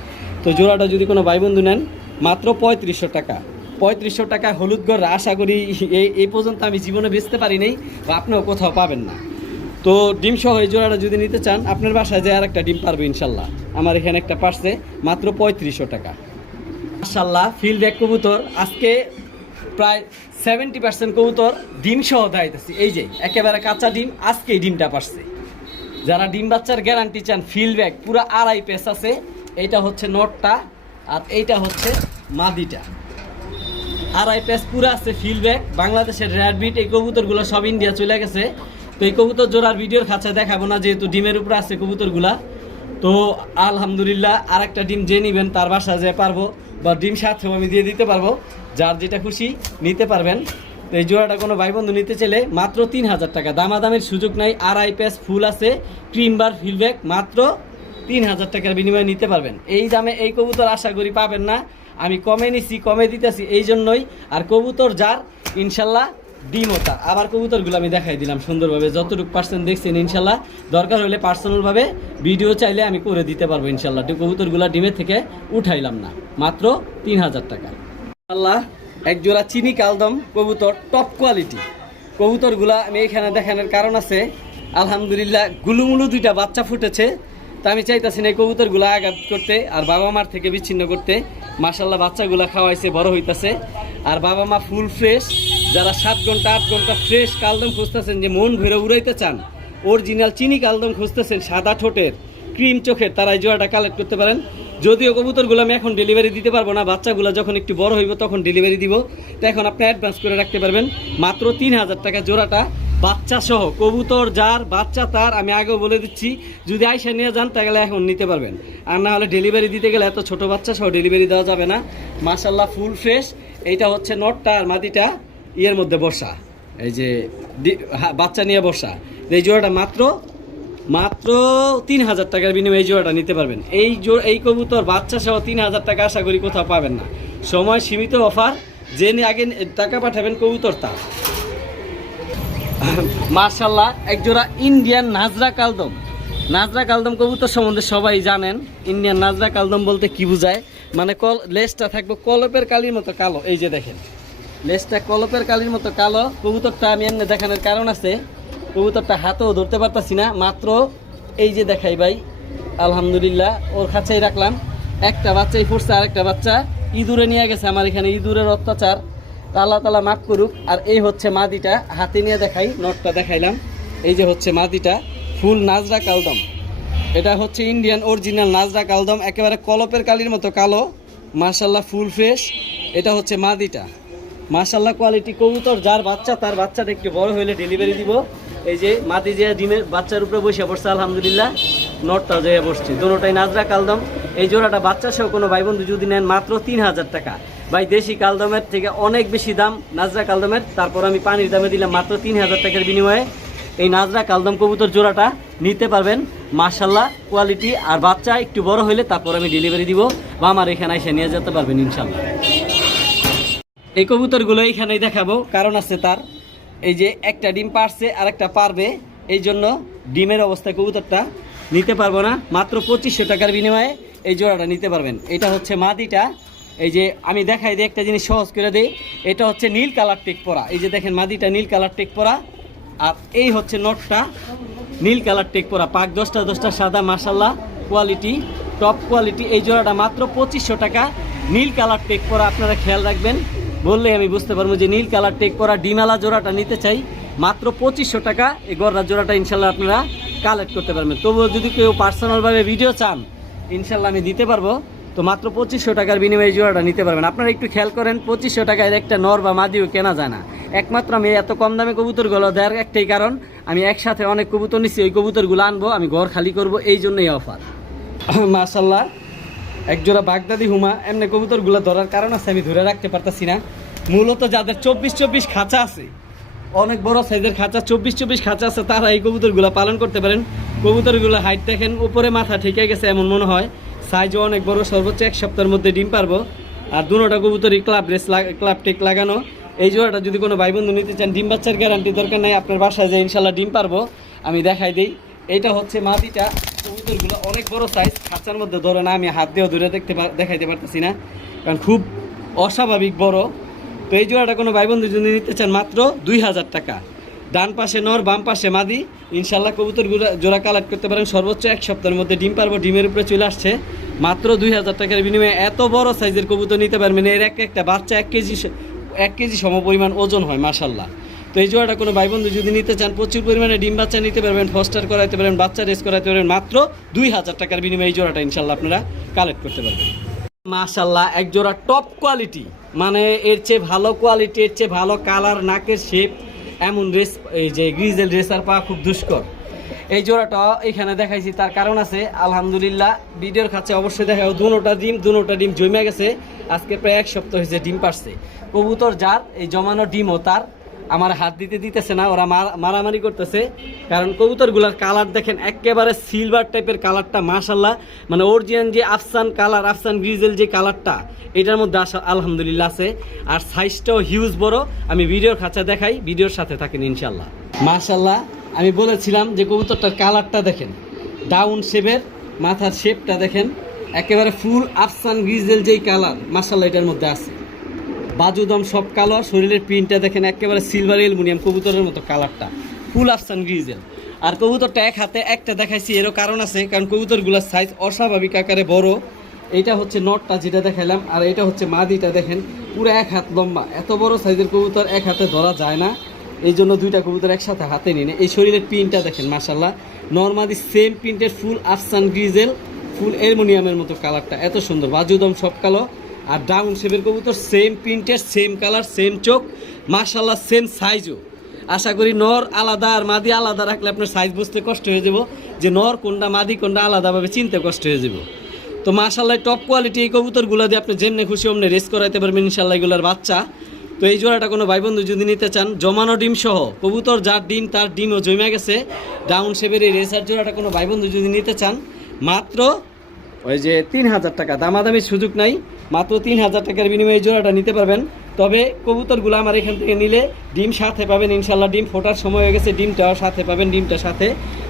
তো জোড়াটা যদি কোনো ভাই বন্ধু নেন মাত্র 3500 টাকা। 3500 টাকা হলুদ গড়। আশা করি এই পর্যন্ত আমি জীবনে বেচতে পারি নাই, বা আপনিও কোথাও পাবেন না। তো ডিম সহ এই জোড়াটা যদি নিতে চান, আপনার বাসায় যে আর একটা ডিম পারবে ইনশাল্লাহ। আমার এখানে একটা পারছে মাত্র 3500 টাকা। মাশাল্লাহ, ফিল্ড ব্যাক কবুতর আজকে প্রায় 70% কবুতর ডিম সহ দাঁড়াইতেছি। এই যে একেবারে কাঁচা ডিম, আজকে এই ডিমটা পারছে। যারা ডিম বাচ্চার গ্যারান্টি চান, ফিল্ড ব্যাক পুরো 2.5 পেস আছে। এইটা হচ্ছে নটটা আর এইটা হচ্ছে মাদিটা। 2.5 পেস পুরো আছে ফিল্ড ব্যাক। বাংলাদেশের রেড বিট এই কবুতরগুলো সব ইন্ডিয়া চলে গেছে। তো এই কবুতর জোড়ার ভিডিওর খাঁচায় দেখাবো না, যেহেতু ডিমের উপরে আছে কবুতরগুলা। তো আলহামদুলিল্লাহ, আর একটা ডিম যে নেবেন তার বাসা যে পারবো, বা ডিম সাথেও আমি দিয়ে দিতে পারবো। যার যেটা খুশি নিতে পারবেন। তো এই জোড়াটা কোনো ভাই বন্ধু নিতে চাইলে মাত্র 3000 টাকা। দামাদামের সুযোগ নাই। 2.5 পেস ফুল আছে, ক্রিম বার ফিল্ড ব্যাক, মাত্র 3000 টাকার বিনিময়ে নিতে পারবেন। এই দামে এই কবুতর আশা করি পাবেন না। আমি কমে নিছি, কমে দিতেছি এই জন্যই। আর কবুতর যার ইনশাল্লাহ ডিম ওটা। আবার কবুতরগুলো আমি দেখাই দিলাম সুন্দরভাবে, যতটুকু পার্সেন্ট দেখছেন ইনশাল্লাহ। দরকার হলে পার্সোনালভাবে ভিডিও চাইলে আমি করে দিতে পারবো ইনশাল্লাহ। কবুতরগুলো ডিমের থেকে উঠাইলাম না, মাত্র 3000 টাকা। আল্লাহ, এক জোড়া চিনি কালদম কবুতর, টপ কোয়ালিটি কবুতরগুলা আমি এখানে দেখানোর কারণ আছে। আলহামদুলিল্লাহ, গুলুমুলু 2টা বাচ্চা ফুটেছে। তা আমি চাইতাছি না এই কবুতরগুলো আঘাত করতে আর বাবা মার থেকে বিচ্ছিন্ন করতে। মাশাল্লাহ, বাচ্চাগুলা খাওয়াইছে, বড় হইতাছে। আর বাবা মা ফুল ফ্রেশ। যারা 7 ঘন্টা 8 ঘন্টা ফ্রেশ কালদম খুঁজতেছেন, যে মন ঘুরে উড়াইতে চান, অরিজিনাল চিনি কালদম খুঁজতেছেন, সাদা ঠোঁটের, ক্রিম চোখের, তারা এই জোড়াটা কালেক্ট করতে পারেন। যদিও কবুতরগুলো আমি এখন ডেলিভারি দিতে পারবো না, বাচ্চাগুলো যখন একটু বড় হইব তখন ডেলিভারি দিব। তো এখন আপনি অ্যাডভান্স করে রাখতে পারবেন মাত্র 3000 টাকা জোড়াটা, বাচ্চা সহ। কবুতর যার বাচ্চা তার, আমি আগেও বলে দিচ্ছি, যদি আইসা নিয়ে যান তাহলে এখন নিতে পারবেন, আর না হলে ডেলিভারি দিতে গেলে এত ছোট বাচ্চা সহ ডেলিভারি দেওয়া যাবে না। মাশাল্লাহ ফুল ফ্রেশ। এইটা হচ্ছে নটটা আর মাদিটা ইয়ের মধ্যে বসা, এই যে বাচ্চা নিয়ে বসা। এই জোড়াটা মাত্র 3000 টাকার বিনিময়ে এই জোড়াটা নিতে পারবেন। এই কবুতর বাচ্চা সহ 3000 টাকা আশা করি কোথাও পাবেন না। সময় সীমিত অফার, যে আগে টাকা পাঠাবেন কবুতর তার। মাশাল্লাহ এক জোড়া ইন্ডিয়ান নাজরা কালদম। নাজরা কালদম কবুতর সম্বন্ধে সবাই জানেন। ইন্ডিয়ান নাজরা কালদম বলতে কি বোঝায়, মানে লেজটা থাকবে কলপের কালির মতো কালো। এই যে দেখেন লেজটা কলপের কালির মতো কালো। কবুতরটা আমি এমনি দেখানোর কারণ আছে, কবুতরটা হাতেও ধরতে পারতাছি না, মাত্র এই যে দেখাই ভাই, আলহামদুলিল্লাহ ওর কাছেই রাখলাম। একটা বাচ্চাই ফুটছে, আরেকটা বাচ্চা ইঁদুরে নিয়ে গেছে আমার এখানে, ইঁদুরের অত্যাচার, আল্লাহ তাআলা মাফ করুক। আর এই হচ্ছে মাদিটা, হাতে নিয়ে দেখাই, নটটা দেখাইলাম। এই যে হচ্ছে মাদিটা, ফুল নাজরা কালদম। এটা হচ্ছে ইন্ডিয়ান অরিজিনাল নাজরা কালদম, একেবারে কলপের কালির মতো কালো। মাশাল্লাহ ফুল ফ্রেশ। এটা হচ্ছে মাদিটা। মাশাল্লাহ কোয়ালিটি কবুতর, যার বাচ্চা তার বাচ্চাটা একটু বড় হইলে ডেলিভারি দিব। এই যে মাদি যে ডিমের বাচ্চার উপরে বসে পড়ছে, আলহামদুলিল্লাহ নটটাও যেয়ে বসছে, দুটোটাই নাজরা কালদম। এই জোড়াটা বাচ্চা সহ কোনো ভাই বন্ধু যদি নেন মাত্র 3000 টাকা। ভাই দেশি কালদমের থেকে অনেক বেশি দাম নাজরা কালদমের, তারপর আমি পানির দামে দিলাম মাত্র 3000 টাকার বিনিময়ে এই নাজরা কালদম কবুতর জোড়াটা নিতে পারবেন। মাশাল্লাহ কোয়ালিটি, আর বাচ্চা একটু বড় হইলে তারপর আমি ডেলিভারি দিব, বা আমার এখানে এসে নিয়ে যেতে পারবেন ইনশাল্লাহ। এই কবুতরগুলো এইখানেই দেখাবো, কারণ আছে তার। এই যে একটা ডিম পারছে আর একটা পারবে, এই জন্য ডিমের অবস্থায় কবুতরটা নিতে পারবো না। মাত্র 2500 টাকার বিনিময়ে এই জোড়াটা নিতে পারবেন। এটা হচ্ছে মাদিটা। এই যে আমি দেখাই দিই, একটা জিনিস সহজ করে দিই, এটা হচ্ছে নীল কালার টেক পরা। এই যে দেখেন মাদিটা নীল কালার টেক পরা, আর এই হচ্ছে নটটা নীল কালার টেক পরা, পাক 10টা সাদা। মাশাল্লাহ কোয়ালিটি টপ কোয়ালিটি। এই জোড়াটা মাত্র 2500 টাকা, নীল কালার টেক পরা। আপনারা খেয়াল রাখবেন, বললে আমি বুঝতে পারবো যে নীল কালার টেক পরা ডিমালা জোড়াটা নিতে চাই। মাত্র 2500 টাকা এই গড়রা জোড়াটা ইনশাল্লাহ আপনারা কালেক্ট করতে পারবেন। তবুও যদি কেউ পার্সোনালভাবে ভিডিও চান ইনশাল্লাহ আমি দিতে পারবো। তো মাত্র 2500 টাকার বিনিময়ে জোড়াটা নিতে পারবেন। আপনারা একটু খেয়াল করেন, 2500 টাকায় একটা নর বা মাদিও কেনা যায় না। একমাত্র আমি এত কম দামে কবুতরগুলো দেওয়ার একটাই কারণ, আমি একসাথে অনেক কবুতর নিচ্ছি, ওই কবুতরগুলো আনবো, আমি ঘর খালি করব, এই জন্যই অফার। মাশাল্লাহ এক জোড়া বাগদাদি হুমা। এমনি কবুতরগুলো ধরার কারণ আছে, আমি ধরে রাখতে পারতাছি না। মূলত যাদের 24 খাঁচা আছে, অনেক বড় সাইজের খাঁচা, 24 খাঁচা আছে, তারা এই কবুতরগুলো পালন করতে পারেন। কবুতরগুলো হাইট দেখেন, উপরে মাথা ঠিকে গেছে এমন মনে হয়, সাইজও অনেক বড়, সর্বোচ্চ 1 সপ্তাহের মধ্যে ডিম পারবো। আর দুটোটা কবুতরই ক্লাব টেক লাগানো। এই জোড়াটা যদি কোনো ভাই বন্ধু নিতে চান, ডিম বাচ্চার গ্যারান্টি দরকার নাই, আপনার বাসায় যে ইনশাল্লাহ ডিম পারবো। আমি দেখাই দিই, এইটা হচ্ছে মাদিটা। কবুতরগুলো অনেক বড় সাইজ, খাঁচার মধ্যে ধরে না, আমি হাত দিয়েও ধরে দেখাইতে পারতেছি না, কারণ খুব অস্বাভাবিক বড়। তো এই জোড়াটা কোনো ভাই বন্ধু যদি নিতে চান মাত্র 2000 টাকা। ডান পাশে নর, বাম পাশে মাদি। ইনশাল্লাহ কবুতরগুলো জোড়া কালেক্ট করতে পারেন, সর্বোচ্চ 1 সপ্তাহের মধ্যে ডিম পারবো। ডিমের উপরে চলে আসছে, মাত্র 2000 টাকার বিনিময়ে এত বড় সাইজের কবুতর নিতে পারবেন। এর একটা বাচ্চা 1 কেজি সম পরিমাণ ওজন হয় মাশাল্লাহ। তো এই জোড়াটা কোনো ভাই বন্ধু যদি নিতে চান, প্রচুর পরিমাণে ডিম বাচ্চা নিতে পারবেন, ফস্টার করাইতে পারবেন, বাচ্চা রেস করাইতে পারবেন, মাত্র 2000 টাকার বিনিময়ে এই জোড়াটা ইনশাল্লাহ আপনারা কালেক্ট করতে পারবেন। মাশাল্লাহ এক জোড়া টপ কোয়ালিটি, মানে এর চেয়ে ভালো কোয়ালিটি, এর চেয়ে ভালো কালার, নাকের শেপ, এমন রেস, এই যে গ্রিজেল রেসার পাওয়া খুব দুষ্কর। এই জোড়াটা এখানে দেখাইছি, তার কারণ আছে। আলহামদুলিল্লাহ ভিডিওর কাছে অবশ্যই দেখাও, দুটোটা ডিম জমে গেছে। আজকে প্রায় 1 সপ্তাহ হয়েছে ডিম পারছে। কবুতর যার, এই জমানো ডিমও তার। আমার হাত দিতেছে না, ওরা মারামারি করতেছে, কারণ কবুতরগুলোর কালার দেখেন, একেবারে সিলভার টাইপের কালারটা। মাশাল্লাহ মানে অরিজিনাল যে আফসান কালার, আফসান গ্রিজেল যে কালারটা, এটার মধ্যে আলহামদুলিল্লাহ আছে। আর সাইজটাও হিউজ বড়। আমি ভিডিওর খাঁচা দেখাই, ভিডিওর সাথে থাকেন ইনশাল্লাহ। মাশাল্লাহ আমি বলেছিলাম যে কবুতরটার কালারটা দেখেন, ডাউন শেপের, মাথার শেপটা দেখেন, একেবারে ফুল আফসান গ্রিজেল যেই কালার, মাশাল্লাহ এটার মধ্যে আছে। বাজুদম সব কালো, শরীরের প্রিন্টটা দেখেন একেবারে সিলভার অ্যালুমিনিয়াম কবুতরের মতো কালারটা, ফুল আফসান গ্রিজেল। আর কবুতরটা এক হাতে একটা দেখাইছি, এরও কারণ আছে, কারণ কবুতরগুলোর সাইজ অস্বাভাবিক আকারে বড়। এইটা হচ্ছে নটটা যেটা দেখাইলাম, আর এটা হচ্ছে মাদিটা। দেখেন পুরো 1 হাত লম্বা, এত বড় সাইজের কবুতর 1 হাতে ধরা যায় না, এই জন্য 2টা কবুতর একসাথে হাতে নিয়ে। এই শরীরের প্রিন্টটা দেখেন মাশাল্লাহ, নর্মালি সেম প্রিন্টের ফুল আফসান গ্রিজেল, ফুল অ্যালুমিনিয়ামের মতো কালারটা এত সুন্দর, বাজুদম সব কালো। আর ডাউন শেপের কবুতর, সেম প্রিন্টের, সেম কালার, সেম চোখ, মাশাআল্লাহ সেম সাইজও। আশা করি নর আলাদা আর মাদি আলাদা রাখলে আপনার সাইজ বুঝতে কষ্ট হয়ে যাব, যে নর কোনটা মাদি কোনটা আলাদাভাবে চিনতে কষ্ট হয়ে যাব। তো মাশাআল্লাহ টপ কোয়ালিটি এই কবুতরগুলো দিয়ে আপনি যেমনি খুশি অমনি রেস করাইতে পারবেন ইনশাআল্লাহ এগুলোর বাচ্চা। তো এই জোড়াটা কোনো ভাই বন্ধু যদি নিতে চান, জমানো ডিম সহ কবুতর যার ডিম তার ডিমও জমে গেছে, ডাউন শেপের এই রেসার জোড়াটা কোনো ভাই বন্ধু যদি নিতে চান, মাত্র ওই যে 3000 টাকা, দামাদামির সুযোগ নাই, মাত্র 3000 টাকার বিনিময়ে এই জোড়াটা নিতে পারবেন। তবে কবুতরগুলো আমার এখান থেকে নিলে ডিম সাথে পাবেন ইনশাল্লাহ, ডিম ফোটার সময় হয়ে গেছে, ডিমটাও সাথে পাবেন, ডিমটা সাথে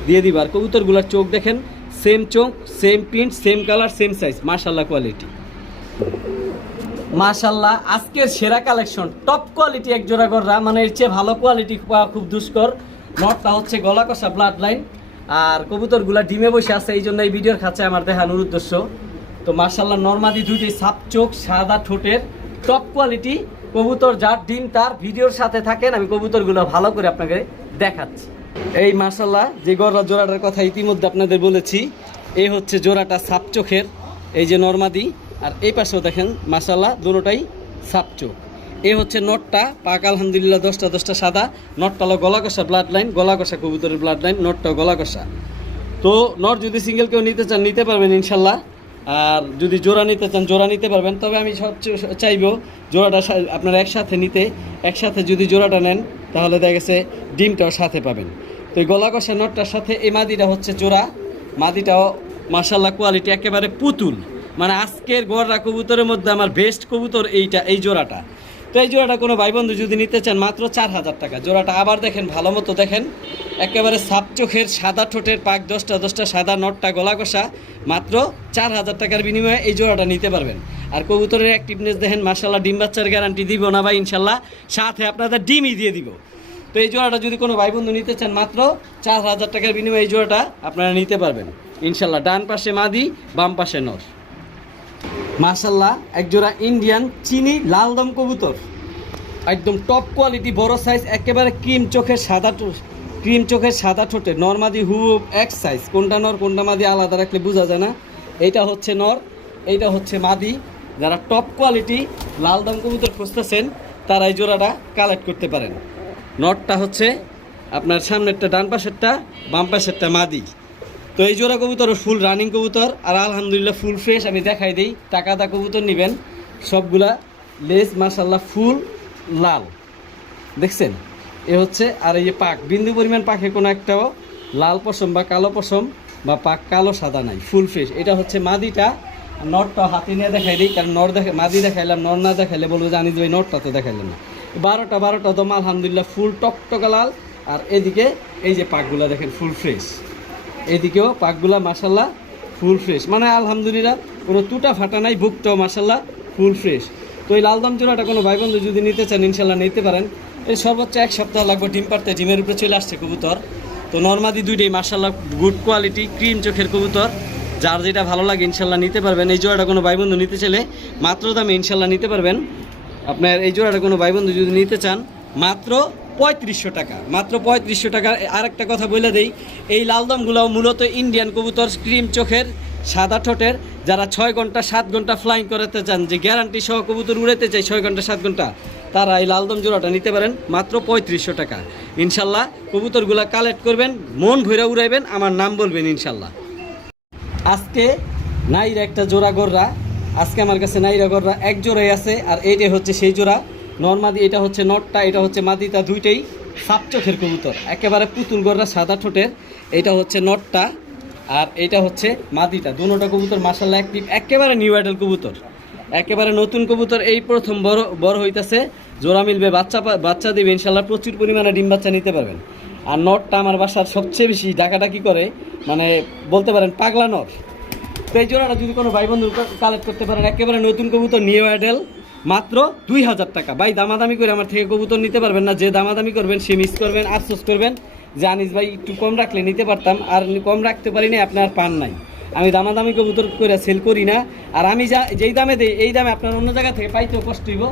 দিয়ে দিবার। কবুতরগুলোর চোখ দেখেন, সেম চোখ, same print, same colour, same size, মাশাল্লাহ কোয়ালিটি। মাশাল্লাহ আজকের সেরা কালেকশন, টপ কোয়ালিটি এক জোড়া গররা, মানে এর চেয়ে ভালো কোয়ালিটি পাওয়া খুব দুষ্কর। নটটা হচ্ছে গলা কষা ব্লাড লাইন, আর কবুতরগুলা ডিমে বসে আছে, এই জন্য এই ভিডিওর কাছে আমার দেখানোর উদ্দেশ্য। তো মাশাল্লাহ নরমাদি দুইটি সাপ চোখ, সাদা ঠোঁটের, টপ কোয়ালিটি কবুতর যার ডিম তার। ভিডিওর সাথে থাকেন, আমি কবুতরগুলো ভালো করে আপনাকে দেখাচ্ছি। এই মাশাল্লাহ যে গররা জোড়াটার কথা ইতিমধ্যে আপনাদের বলেছি, এই হচ্ছে জোড়াটা সাপ চোখের, এই যে নরমাদি, আর এই পাশেও দেখেন মাশাল্লাহ দুটোটাই সাপ চোখ। এ হচ্ছে নটটা, পাক আলহামদুলিল্লাহ 10টা সাদা, নটটা হলো গলা কষা ব্লাড লাইন, গলা কষা কবুতরের ব্লাড লাইন, নটটাও গলা কষা। তো নট যদি সিঙ্গেল কেউ নিতে চান নিতে পারবেন ইনশাল্লাহ, আর যদি জোড়া নিতে চান জোড়া নিতে পারবেন। তবে আমি সবচেয়ে চাইবো জোড়াটা আপনারা একসাথে নিতে, একসাথে যদি জোড়াটা নেন তাহলে দেখা গেছে ডিমটাও সাথে পাবেন। তো এই গলা কষা নটটার সাথে এই মাদিটা হচ্ছে জোড়া, মাদিটাও মাশাল্লাহ কোয়ালিটি একেবারে পুতুল, মানে আজকের গড়রা কবুতরের মধ্যে আমার বেস্ট কবুতর এইটা, এই জোড়াটা। তো এই জোড়াটা কোনো ভাই বন্ধু যদি নিতে চান মাত্র 4000 টাকা জোড়াটা। আবার দেখেন ভালো মতো দেখেন, একেবারে সাপ চোখের, সাদা ঠোঁটের, পাক 10টা সাদা, নটটা গলা কষা, মাত্র 4000 টাকার বিনিময়ে এই জোড়াটা নিতে পারবেন। আর কবুতরের অ্যাক্টিভনেস দেখেন মাশাল্লাহ, ডিম বাচ্চার গ্যারান্টি দিব না ভাই ইনশাল্লাহ, সাথে আপনাদের ডিমই দিয়ে দিব। তো এই জোড়াটা যদি কোনো ভাই বন্ধু নিতে চান মাত্র 4000 টাকার বিনিময়ে এই জোড়াটা আপনারা নিতে পারবেন ইনশাল্লাহ। ডান পাশে মাদি, বাম পাশে নর। মাশাল্লাহ একজোড়া ইন্ডিয়ান চিনি লালদম কবুতর, একদম টপ কোয়ালিটি, বড় সাইজ, একেবারে ক্রিম চোখের সাদা ঠোঁটে, নরমাদি হুব এক সাইজ। কোনটা নর কোনটা মাদি আলাদা রাখলে বোঝা যায় না। এইটা হচ্ছে নর, এইটা হচ্ছে মাদি। যারা টপ কোয়ালিটি লালদম কবুতর খুঁজতেছেন তারা এই জোড়াটা কালেক্ট করতে পারেন। নটটা হচ্ছে আপনার সামনেরটা ডান পাশেরটা, বাম পাশেরটা মাদি। তো এই জোড়া কবুতর ফুল রানিং কবুতর, আর আলহামদুলিল্লাহ ফুল ফ্রেশ। আমি দেখাই দিই, টাকাদা কবুতর নেবেন সবগুলা, লেজ মাশাল্লাহ ফুল লাল, দেখছেন এ হচ্ছে। আর এই যে পাক, বিন্দু পরিমাণ পাখে কোনো একটাও লাল পশম বা কালো পশম বা পাক কালো সাদা নাই, ফুল ফ্রেশ। এটা হচ্ছে মাদিটা, নটটা হাতে নিয়ে দেখাই দিই, কারণ নর মাদি দেখাইলাম, নর না দেখাইলে বলবো জানি যে নটটা তো দেখাইলাম না। 12টা দম আলহামদুলিল্লাহ ফুল টকটকা লাল। আর এদিকে এই যে পাকগুলা দেখেন ফুল ফ্রেশ, এদিকেও পাকগুলা মাশাল্লাহ ফুল ফ্রেশ, মানে আলহামদুলিল্লাহ কোনো টুটা ফাটা নাই, বুকটাও মাশাল্লাহ ফুল ফ্রেশ। তো এই লালদম জোড়াটা কোনো ভাই বন্ধু যদি নিতে চান ইনশাল্লাহ নিতে পারেন। এই সর্বোচ্চ 1 সপ্তাহ লাগবে ডিম পারতে, ডিমের উপরে চলে আসছে কবুতর। তো নরমাদি দুইটাই মাশাল্লাহ গুড কোয়ালিটি, ক্রিম চোখের কবুতর, যার যেটা ভালো লাগে ইনশাল্লাহ নিতে পারবেন। এই জোড়াটা কোনো ভাই বন্ধু নিতে চাইলে মাত্র দামে ইনশাল্লাহ নিতে পারবেন। আপনার এই জোড়াটা কোনো ভাই বন্ধু যদি নিতে চান মাত্র 3500 টাকা, মাত্র 3500 টাকা। আরেকটা কথা বলে দেই, এই লালদমগুলোও মূলত ইন্ডিয়ান কবুতর, ক্রিম চোখের, সাদা ঠোঁটের। যারা 6 ঘন্টা 7 ঘন্টা ফ্লাইং করাতে চান, যে গ্যারান্টি সহ কবুতর উড়াতে চাই 6 ঘন্টা 7 ঘন্টা, তারা এই লালদম জোড়াটা নিতে পারেন মাত্র 3500 টাকা ইনশাল্লাহ। কবুতরগুলো কালেক্ট করবেন, মন ভৈরা উড়াইবেন, আমার নাম বলবেন ইনশাল্লাহ। আজকে নাইরা একটা জোড়া গররা, আজকে আমার কাছে নাইরা গররা এক জোড়াই আছে, আর এইটাই হচ্ছে সেই জোড়া নরমাদি। এটা হচ্ছে নটটা, এটা হচ্ছে মাদিটা, দুইটাই সাপ চোখের কবুতর, একেবারে পুতুল গররা সাদা ঠোঁটের। এটা হচ্ছে নটটা আর এটা হচ্ছে মাদিটা, দুটোটা কবুতর মাশাআল্লাহ অ্যাক্টিভ, একেবারে নিউ আইডাল কবুতর, একেবারে নতুন কবুতর। এই প্রথম বড় হইতাছে, জোড়া মিলবে, বাচ্চা দেবে ইনশাল্লাহ, প্রচুর পরিমাণে ডিম বাচ্চা নিতে পারবেন। আর নটটা আমার বাসার সবচেয়ে বেশি ডাকাডাকি করে, মানে বলতে পারেন পাগলা নট। তো এই জোড়াটা যদি কোনো ভাই বন্ধু কালেক্ট করতে পারেন, একেবারে নতুন কবুতর, নিউ আইডাল, মাত্র 2000 টাকা। ভাই দামাদামি করে আমার থেকে কবুতর নিতে পারবেন না, যে দামাদামি করবেন সে মিস করবেন, আফসোস করবেন যে আনিস ভাই একটু কম রাখলে নিতে পারতাম, আর কম রাখতে পারি না, আপনার পান নাই। আমি দামাদামি কবুতর করে সেল করি না, আর আমি যেই দামে দেই এই দামে আপনার অন্য জায়গা থেকে পাইতেও কষ্ট হইব।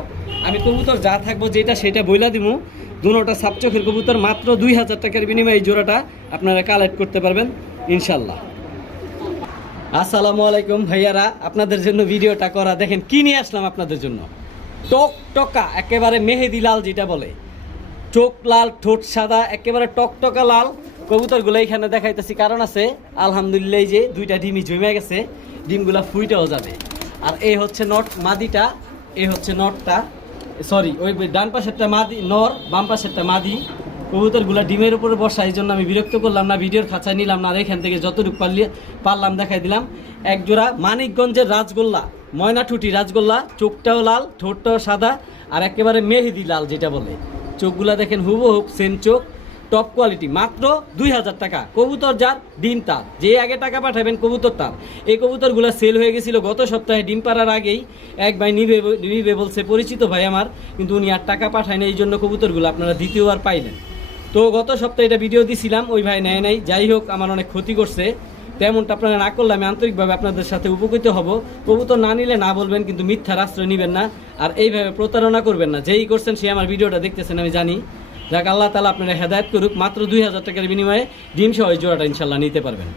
আমি কবুতর যা থাকবো যেটা সেটা বইলা দিব। দুটোটা সাপ চোখের কবুতর, মাত্র 2000 টাকার বিনিময়ে এই জোড়াটা আপনারা কালেক্ট করতে পারবেন ইনশাল্লাহ। আসসালামু আলাইকুম ভাইয়ারা, আপনাদের জন্য ভিডিওটা করা। দেখেন কি নিয়ে আসলাম আপনাদের জন্য, টকটকা একেবারে মেহেদি লাল যেটা বলে, চোখ লাল, ঠোঁট সাদা, একেবারে টকটকা লাল কবুতরগুলো এখানে দেখাইতেছি। কারণ আছে আলহামদুলিল্লাহ, এই যে দুইটা ডিমই জমে গেছে, ডিমগুলা ফুইটাও যাবে। আর এই হচ্ছে নট মাদিটা, এই হচ্ছে নটটা, সরি ওই ডান পাশেরটা মাদি নর, বাম পাশেরটা মাদি। কবুতরগুলা ডিমের উপরে বসা, এই জন্য আমি বিরক্ত করলাম না, ভিডিওর খাঁচায় নিলাম না। আর এখান থেকে যতটুকু পারলাম দেখাই দিলাম। এক জোড়া মানিকগঞ্জের রাজগোল্লা, ময়নাঠুটি রাজগোল্লা, চোখটাও লাল, ঠোঁটটাও সাদা, আর একেবারে মেহেদি লাল যেটা বলে। চোখগুলা দেখেন হুবহুব সেম চোখ, টপ কোয়ালিটি, মাত্র 2000 টাকা। কবুতর যার ডিম তার, যে আগে টাকা পাঠাবেন কবুতর তার। এই কবুতরগুলো সেল হয়ে গেছিল গত সপ্তাহে ডিম পাড়ার আগেই। এক ভাই নিবে বলছে, পরিচিত ভাই আমার, কিন্তু উনি আর টাকা পাঠায় না, এই জন্য কবুতরগুলো আপনারা দ্বিতীয়বার পাইলেন। তো গত সপ্তাহে এটা ভিডিও দিছিলাম, ওই ভাই নেয় নাই। যাই হোক, আমার অনেক ক্ষতি করছে, তেমনটা আপনারা না করলে আমি আন্তরিকভাবে আপনাদের সাথে উপকৃত হব। কবুতর না নিলে না বলবেন, কিন্তু মিথ্যার আশ্রয় নেবেন না, আর এইভাবে প্রতারণা করবেন না। যেই করছেন সে আমার ভিডিওটা দেখতেছেন আমি জানি। যাক, আল্লাহ তাআলা আপনারা হেদায়েত করুক। মাত্র 2000 টাকার বিনিময়ে ডিম সহ এই জোড়াটা ইনশাল্লাহ নিতে পারবেন।